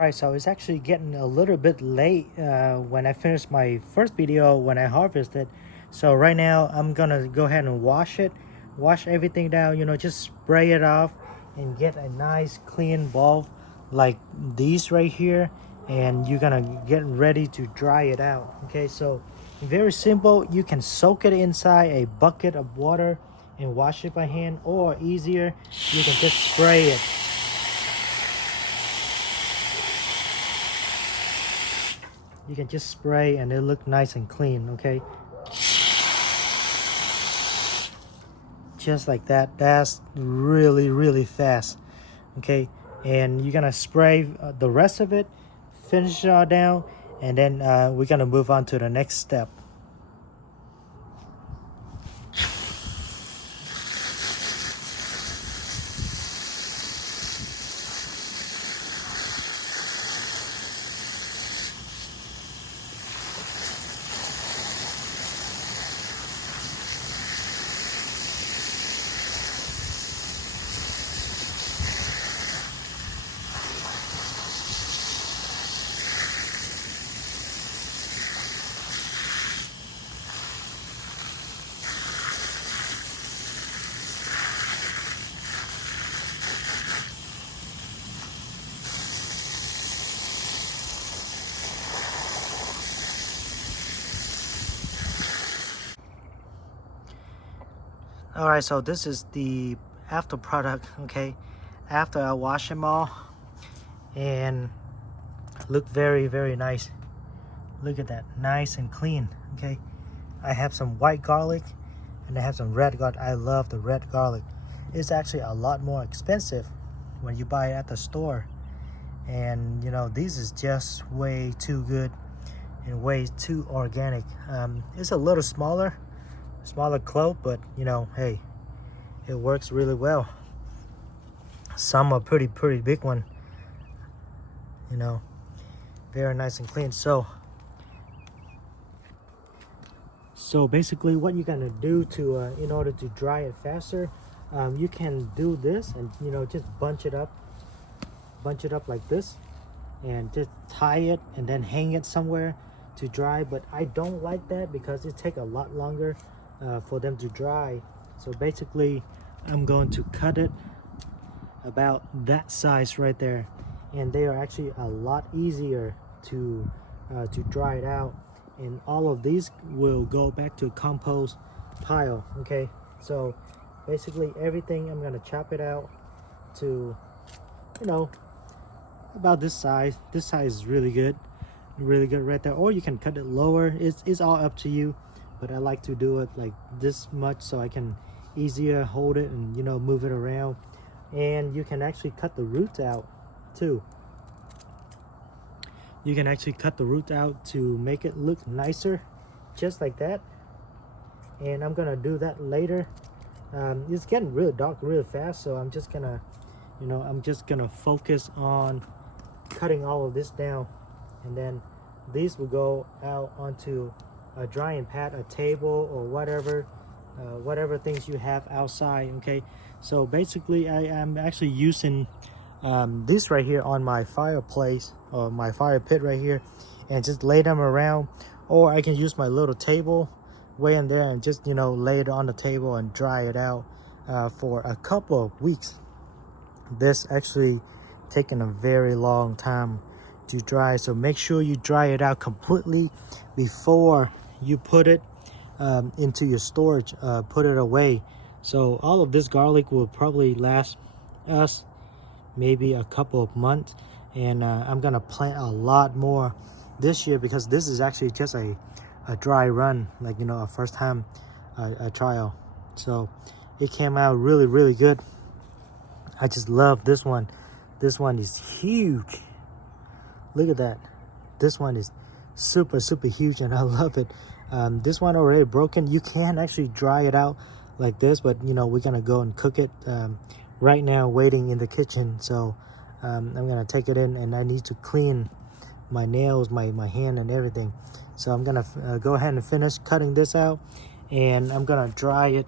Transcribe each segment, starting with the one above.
Alright, so it's actually getting a little bit late when I finished my first video when I harvested. So right now I'm gonna go ahead and wash everything down, just spray it off and get a nice clean bulb like these right here, and you're gonna get ready to dry it out. Okay, so very simple. You can soak it inside a bucket of water and wash it by hand, or easier, you can just spray it. You can just spray and it look nice and clean. Okay, just like that. That's really fast. Okay, and you're gonna spray the rest of it, finish it all down, and then we're gonna move on to the next step. All right, so this is the after product. Okay, after I wash them all and look very nice. Look at that, nice and clean. Okay, I have some white garlic and I have some red garlic. I love the red garlic. It's actually a lot more expensive when you buy it at the store, and this is just way too good and way too organic. It's a little smaller clove, but hey, it works really well. Some are pretty big one, very nice and clean. So basically what you're gonna do to in order to dry it faster, you can do this and just bunch it up like this and just tie it and then hang it somewhere to dry. But I don't like that because it takes a lot longer for them to dry. So basically I'm going to cut it about that size right there, and they are actually a lot easier to dry it out, and all of these will go back to a compost pile. Okay, so basically everything I'm going to chop it out to about this size. This size is really good right there, or you can cut it lower. It's all up to you, but I like to do it like this much so I can easier hold it and move it around. And you can actually cut the roots out too. You can actually cut the root out to make it look nicer, just like that. And I'm gonna do that later. It's getting really dark really fast, so I'm just gonna focus on cutting all of this down, and then these will go out onto a drying pad, a table, or whatever things you have outside. Okay, so basically I am actually using this right here on my fireplace, or my fire pit right here, and just lay them around. Or I can use my little table way in there and just lay it on the table and dry it out for a couple of weeks. This actually taking a very long time to dry, so make sure you dry it out completely before you put it into your storage, put it away. So all of this garlic will probably last us maybe a couple of months, and I'm gonna plant a lot more this year because this is actually just a dry run, like a first time a trial. So it came out really good. I just love this one. This one is huge. Look at that. This one is super huge, and I love it. This one already broken. You can actually dry it out like this, but we're gonna go and cook it right now, waiting in the kitchen. So I'm gonna take it in, and I need to clean my nails, my hand and everything. So I'm gonna go ahead and finish cutting this out, and I'm gonna dry it.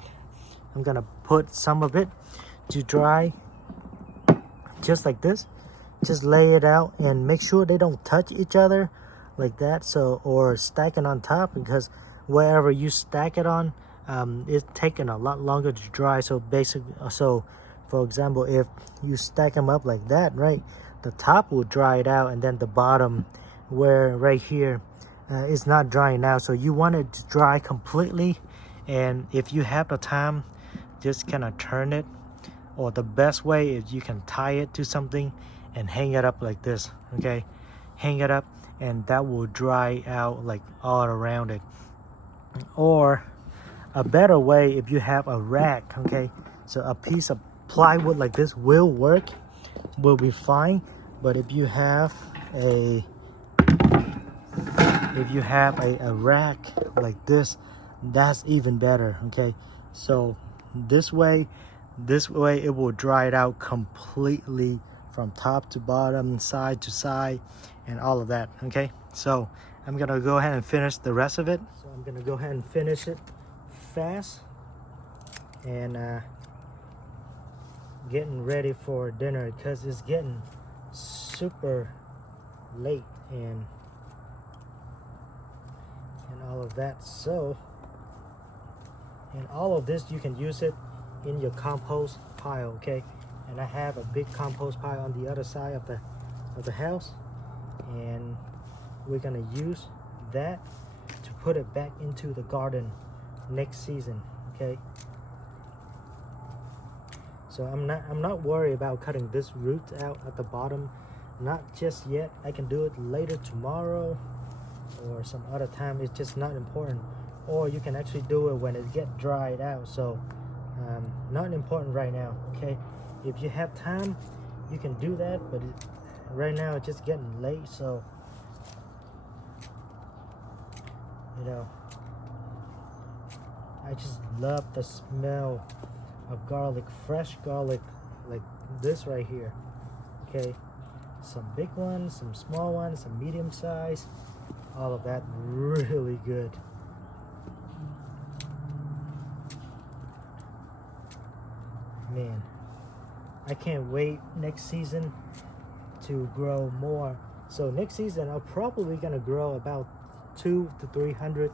I'm gonna put some of it to dry just like this, just lay it out and make sure they don't touch each other like that. So, or stack it on top, because wherever you stack it on, it's taking a lot longer to dry. So basically, so for example, if you stack them up like that, right, the top will dry it out, and then the bottom, where right here, is not drying out. So you want it to dry completely, and if you have the time, just kind of turn it, or the best way is you can tie it to something and hang it up like this. Okay, hang it up, and that will dry out like all around it. Or a better way, if you have a rack, okay, so a piece of plywood like this will work, will be fine. But if you have a rack like this, that's even better. Okay, so this way it will dry it out completely from top to bottom, side to side, and all of that. Okay, so I'm gonna go ahead and finish the rest of it. So I'm gonna go ahead and finish it fast, and getting ready for dinner, because it's getting super late and all of that. So, and all of this, you can use it in your compost pile. Okay, and I have a big compost pile on the other side of the house, and we're gonna use that to put it back into the garden next season. Okay, so I'm not worried about cutting this root out at the bottom, not just yet. I can do it later, tomorrow or some other time. It's just not important. Or you can actually do it when it get dried out. So not important right now. Okay, if you have time, you can do that, but right now it's just getting late. So, you know, I just love the smell of garlic, fresh garlic like this right here. Okay, some big ones, some small ones, some medium size, all of that, really good. Man, I can't wait next season to grow more. So next season I'm probably gonna grow about 200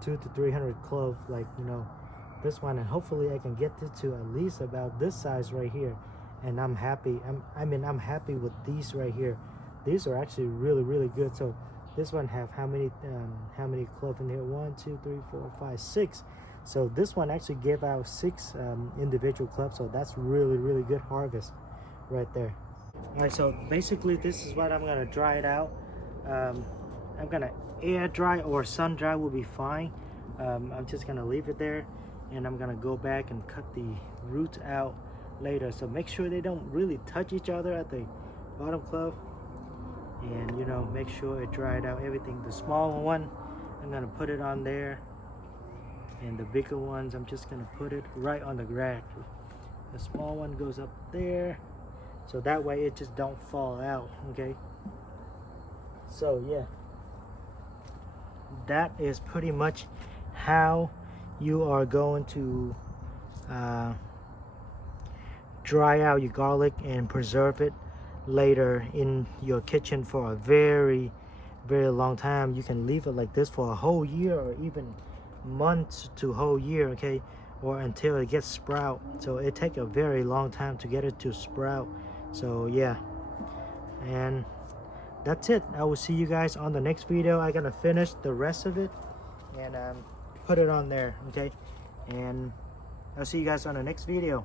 to 300 cloves, like, you know, this one, and hopefully I can get it to at least about this size right here, and I'm happy. I'm happy with these right here. These are actually really good. So this one have how many cloves in here? 1, 2, 3, 4, 5, 6. So this one actually gave out 6 individual cloves. So that's really good harvest right there. All right, so basically this is what I'm gonna dry it out. I'm gonna air dry or sun dry will be fine. I'm just gonna leave it there, and I'm gonna go back and cut the roots out later. So make sure they don't really touch each other at the bottom clove, and, you know, make sure it dried out everything. The smaller one, I'm gonna put it on there, and the bigger ones, I'm just gonna put it right on the rack. The small one goes up there, so that way it just don't fall out. Okay, so yeah, that is pretty much how you are going to dry out your garlic and preserve it later in your kitchen for a very long time. You can leave it like this for a whole year, or even months to whole year. Okay, or until it gets sprout. So it takes a very long time to get it to sprout. So yeah, and that's it. I will see you guys on the next video. I'm gonna finish the rest of it and put it on there. Okay, and I'll see you guys on the next video.